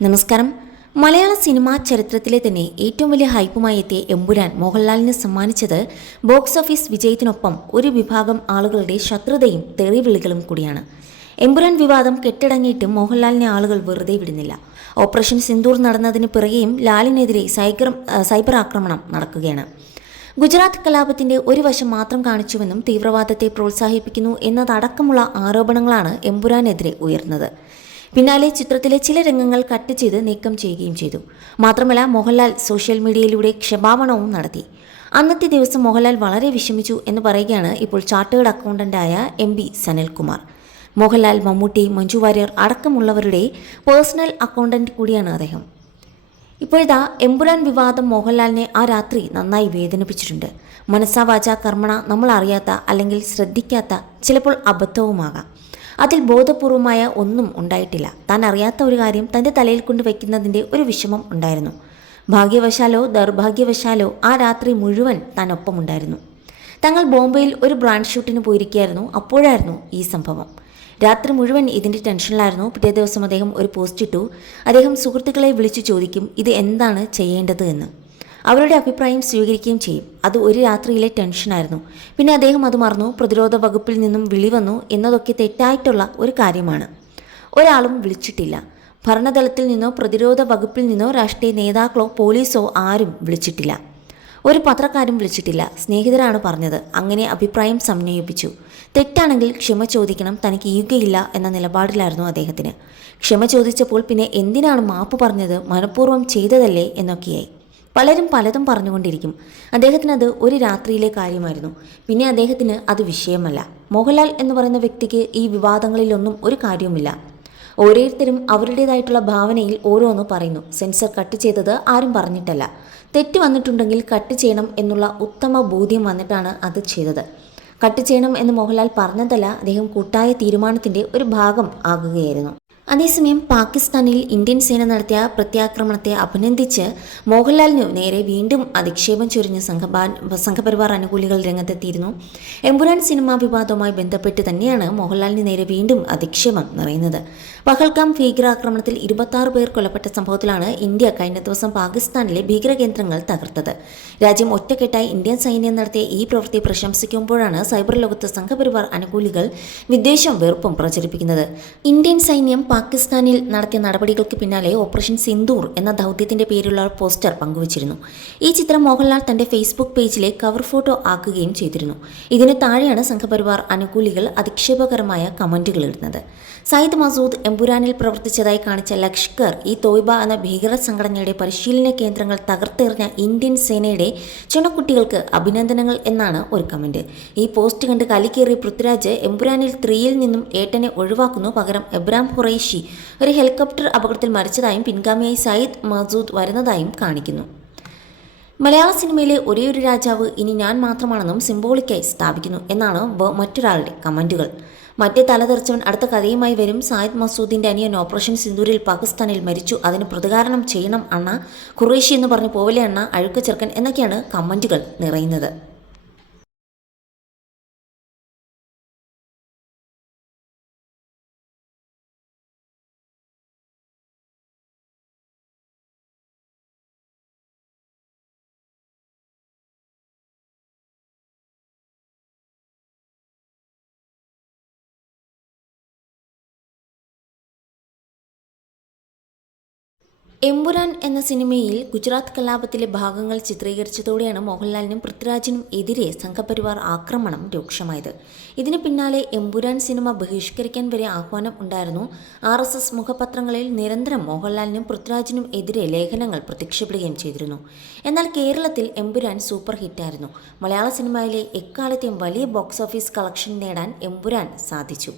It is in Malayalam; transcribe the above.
നമസ്കാരം. മലയാള സിനിമാ ചരിത്രത്തിലെ തന്നെ ഏറ്റവും വലിയ ഹൈപ്പുമായി എത്തിയ എമ്പുരാൻ മോഹൻലാലിന് സമ്മാനിച്ചത് ബോക്സ് ഓഫീസ് വിജയത്തിനൊപ്പം ഒരു വിഭാഗം ആളുകളുടെ ശത്രുതയും തെറിവിളികളും കൂടിയാണ്. എമ്പുരാൻ വിവാദം കെട്ടടങ്ങിയിട്ടും മോഹൻലാലിനെ ആളുകൾ വെറുതെ വിടുന്നില്ല. ഓപ്പറേഷൻ സിന്ദൂർ നടന്നതിന് പിറകെയും ലാലിനെതിരെ സൈബർ സൈബർ ആക്രമണം നടക്കുകയാണ്. ഗുജറാത്ത് കലാപത്തിന്റെ ഒരു വശം മാത്രം കാണിച്ചുവെന്നും തീവ്രവാദത്തെ പ്രോത്സാഹിപ്പിക്കുന്നു എന്നതടക്കമുള്ള ആരോപണങ്ങളാണ് എമ്പുരാനെതിരെ ഉയർന്നത്. പിന്നാലെ ചിത്രത്തിലെ ചില രംഗങ്ങൾ കട്ട് ചെയ്ത് നീക്കം ചെയ്യുകയും ചെയ്തു. മാത്രമല്ല മോഹൻലാൽ സോഷ്യൽ മീഡിയയിലൂടെ ക്ഷമാപണവും നടത്തി. അന്നത്തെ ദിവസം മോഹൻലാൽ വളരെ വിഷമിച്ചു എന്ന് പറയുകയാണ് ഇപ്പോൾ ചാർട്ടേഡ് അക്കൗണ്ടന്റായ എം ബി സനൽകുമാർ. മോഹൻലാൽ മമ്മൂട്ടി മഞ്ജു വാര്യർ അടക്കമുള്ളവരുടെ പേഴ്സണൽ അക്കൗണ്ടന്റ് കൂടിയാണ് അദ്ദേഹം. ഇപ്പോഴിതാ എമ്പുരാൻ വിവാദം മോഹൻലാലിനെ ആ രാത്രി നന്നായി വേദനിപ്പിച്ചിട്ടുണ്ട്. മനസ്സാവാച കർമ്മണ നമ്മൾ അറിയാത്ത അല്ലെങ്കിൽ ശ്രദ്ധിക്കാത്ത ചിലപ്പോൾ അബദ്ധവുമാകാം. അതിൽ ബോധപൂർവമായ ഒന്നും ഉണ്ടായിട്ടില്ല. താൻ അറിയാത്ത ഒരു കാര്യം തന്റെ തലയിൽ കൊണ്ട് വയ്ക്കുന്നതിന്റെ ഒരു വിഷമം ഉണ്ടായിരുന്നു. ഭാഗ്യവശാലോ ദൗർഭാഗ്യവശാലോ ആ രാത്രി മുഴുവൻ താൻ ഒപ്പമുണ്ടായിരുന്നു. തങ്ങൾ ബോംബെയിൽ ഒരു ബ്രാൻഡ് ഷൂട്ടിന് പോയിരിക്കുകയായിരുന്നു. അപ്പോഴായിരുന്നു ഈ സംഭവം. രാത്രി മുഴുവൻ ഇതിന്റെ ടെൻഷനിലായിരുന്നു. പിറ്റേ ദിവസം അദ്ദേഹം ഒരു പോസ്റ്റ് ഇട്ടു. അദ്ദേഹം സുഹൃത്തുക്കളെ വിളിച്ചു ചോദിക്കും ഇത് എന്താണ് ചെയ്യേണ്ടത്? എന്ന്. അവരുടെ അഭിപ്രായം സ്വീകരിക്കുകയും ചെയ്യും. അത് ഒരു രാത്രിയിലെ ടെൻഷനായിരുന്നു പിന്നെ അദ്ദേഹം അത് മറന്നു. പ്രതിരോധ വകുപ്പിൽ നിന്നും വിളി വന്നു എന്നതൊക്കെ തെറ്റായിട്ടുള്ള ഒരു കാര്യമാണ്. ഒരാളും വിളിച്ചിട്ടില്ല. ഭരണതലത്തിൽ നിന്നോ പ്രതിരോധ വകുപ്പിൽ നിന്നോ രാഷ്ട്രീയ നേതാക്കളോ പോലീസോ ആരും വിളിച്ചിട്ടില്ല. ഒരു പത്രക്കാരും വിളിച്ചിട്ടില്ല. സ്നേഹിതരാണ് പറഞ്ഞത്. അങ്ങനെ അഭിപ്രായം സമന്വയിപ്പിച്ചു തെറ്റാണെങ്കിൽ ക്ഷമ ചോദിക്കണം. തനിക്ക് ഈയുകയില്ല എന്ന നിലപാടിലായിരുന്നു അദ്ദേഹത്തിന്. ക്ഷമ ചോദിച്ചപ്പോൾ പിന്നെ എന്തിനാണ് മാപ്പ് പറഞ്ഞത്? മനഃപൂർവം ചെയ്തതല്ലേ എന്നൊക്കെയായി. പലരും പലതും പറഞ്ഞുകൊണ്ടിരിക്കും. അദ്ദേഹത്തിന് അത് ഒരു രാത്രിയിലെ കാര്യമായിരുന്നു. പിന്നെ അദ്ദേഹത്തിന് അത് വിഷയമല്ല. മോഹൻലാൽ എന്ന് പറയുന്ന വ്യക്തിക്ക് ഈ വിവാദങ്ങളിലൊന്നും ഒരു കാര്യവുമില്ല. ഓരോരുത്തരും അവരുടേതായിട്ടുള്ള ഭാവനയിൽ ഓരോന്ന് പറയുന്നു. സെൻസർ കട്ട് ചെയ്തത് ആരും പറഞ്ഞിട്ടല്ല. തെറ്റ് വന്നിട്ടുണ്ടെങ്കിൽ കട്ട് ചെയ്യണം എന്നുള്ള ഉത്തമ ബോധ്യം വന്നിട്ടാണ് അത് ചെയ്തത്. കട്ട് ചെയ്യണം എന്ന് മോഹൻലാൽ പറഞ്ഞതല്ല അദ്ദേഹം കൂട്ടായ തീരുമാനത്തിന്റെ ഒരു ഭാഗം ആകുകയായിരുന്നു. അതേസമയം പാകിസ്ഥാനിൽ ഇന്ത്യൻ സേന നടത്തിയ പ്രത്യാക്രമണത്തെ അഭിനന്ദിച്ച് മോഹൻലാലിനു നേരെ വീണ്ടും അധിക്ഷേപം ചൊരിഞ്ഞ സംഘപാൻ സംഘപരിവാർ അനുകൂലികൾ രംഗത്തെത്തിയിരുന്നു. എമ്പുരാൻ സിനിമാ വിവാദവുമായി ബന്ധപ്പെട്ട് തന്നെയാണ് മോഹൻലാലിന് നേരെ വീണ്ടും അധിക്ഷേപം നിറയുന്നത്. പഹൽഗാം ഭീകരാക്രമണത്തിൽ ഇരുപത്തി പേർ കൊല്ലപ്പെട്ട സംഭവത്തിലാണ് ഇന്ത്യ കഴിഞ്ഞ ദിവസം പാകിസ്ഥാനിലെ ഭീകരകേന്ദ്രങ്ങൾ തകർത്തത്. രാജ്യം ഒറ്റക്കെട്ടായി ഇന്ത്യൻ സൈന്യം നടത്തിയ ഈ പ്രവൃത്തി പ്രശംസിക്കുമ്പോഴാണ് സൈബർ ലോകത്ത് സംഘപരിവാർ അനുകൂലികൾ വിദ്വേഷം വെറുപ്പും പ്രചരിപ്പിക്കുന്നത്. ഇന്ത്യൻ സൈന്യം പാകിസ്ഥാനിൽ നടത്തിയ നടപടികൾക്ക് പിന്നാലെ ഓപ്പറേഷൻ സിന്ദൂർ എന്ന ദൗത്യത്തിന്റെ പേരിലുള്ള പോസ്റ്റർ പങ്കുവച്ചിരുന്നു. ഈ ചിത്രം മോഹൻലാൽ തന്റെ ഫേസ്ബുക്ക് പേജിലെ കവർ ഫോട്ടോ ആക്കുകയും ചെയ്തിരുന്നു. ഇതിന് താഴെയാണ് സംഘപരിവാർ അനുകൂലികൾ അധിക്ഷേപകരമായ കമന്റുകൾ ഇടുന്നത്. സയ്യിദ് മസൂദ് എംപുരാനിൽ പ്രവർത്തിച്ചതായി കാണിച്ച ലഷ്കർ ഈ തോയ്ബ എന്ന ഭീകര സംഘടനയുടെ പരിശീലന കേന്ദ്രങ്ങൾ തകർത്തെറിഞ്ഞ ഇന്ത്യൻ സേനയുടെ ചുണക്കുട്ടികൾക്ക് അഭിനന്ദനങ്ങൾ എന്നാണ് ഒരു കമന്റ്. ഈ പോസ്റ്റ് കണ്ട് കലിക്കേറി പൃഥ്വിരാജ് എംപുരാനിൽ ത്രീയിൽ നിന്നും ഏട്ടനെ ഒഴിവാക്കുന്നു പകരം എബ്രാം ഹുറൈഷി ഒരു ഹെലികോപ്റ്റർ അപകടത്തിൽ മരിച്ചതായും പിൻഗാമിയായി സയ്യിദ് മസൂദ് വരുന്നതായും കാണിക്കുന്നു. മലയാള സിനിമയിലെ ഒരേയൊരു രാജാവ് ഇനി ഞാൻ മാത്രമാണെന്നും സിംബോളിക്കായി സ്ഥാപിക്കുന്നു എന്നാണ് മറ്റൊരാളുടെ കമന്റുകൾ മറ്റേ തലതെറിച്ചവൻ അടുത്ത കഥയുമായി വരും. സായിദ് മസൂദിന്റെ അനിയൻ ഓപ്പറേഷൻ സിന്ദൂരിൽ പാകിസ്ഥാനിൽ മരിച്ചു. അതിന് പ്രതികാരണം ചെയ്യണം അണ്ണ. ഖുറേഷി എന്ന് പറഞ്ഞു പോവലെ അണ്ണ? അഴുക്ക ചെറുക്കൻ എന്നൊക്കെയാണ് കമന്റുകൾ നിറയുന്നത്. എമ്പുരാൻ എന്ന സിനിമയിൽ ഗുജറാത്ത് കലാപത്തിലെ ഭാഗങ്ങൾ ചിത്രീകരിച്ചതോടെയാണ് മോഹൻലാലിനും പൃഥ്വിരാജിനും എതിരെ സംഘപരിവാർ ആക്രമണം രൂക്ഷമായത്. ഇതിന് പിന്നാലെ എമ്പുരാൻ സിനിമ ബഹിഷ്കരിക്കാൻ വരെ ആഹ്വാനം ഉണ്ടായിരുന്നു. ആർ എസ് എസ് മുഖപത്രങ്ങളിൽ നിരന്തരം മോഹൻലാലിനും പൃഥ്വിരാജിനും എതിരെ ലേഖനങ്ങൾ പ്രത്യക്ഷപ്പെടുകയും ചെയ്തിരുന്നു. എന്നാൽ കേരളത്തിൽ എമ്പുരാൻ സൂപ്പർ ഹിറ്റായിരുന്നു. മലയാള സിനിമയിലെ എക്കാലത്തെയും വലിയ ബോക്സ് ഓഫീസ് കളക്ഷൻ നേടാൻ എമ്പുരാൻ സാധിച്ചു.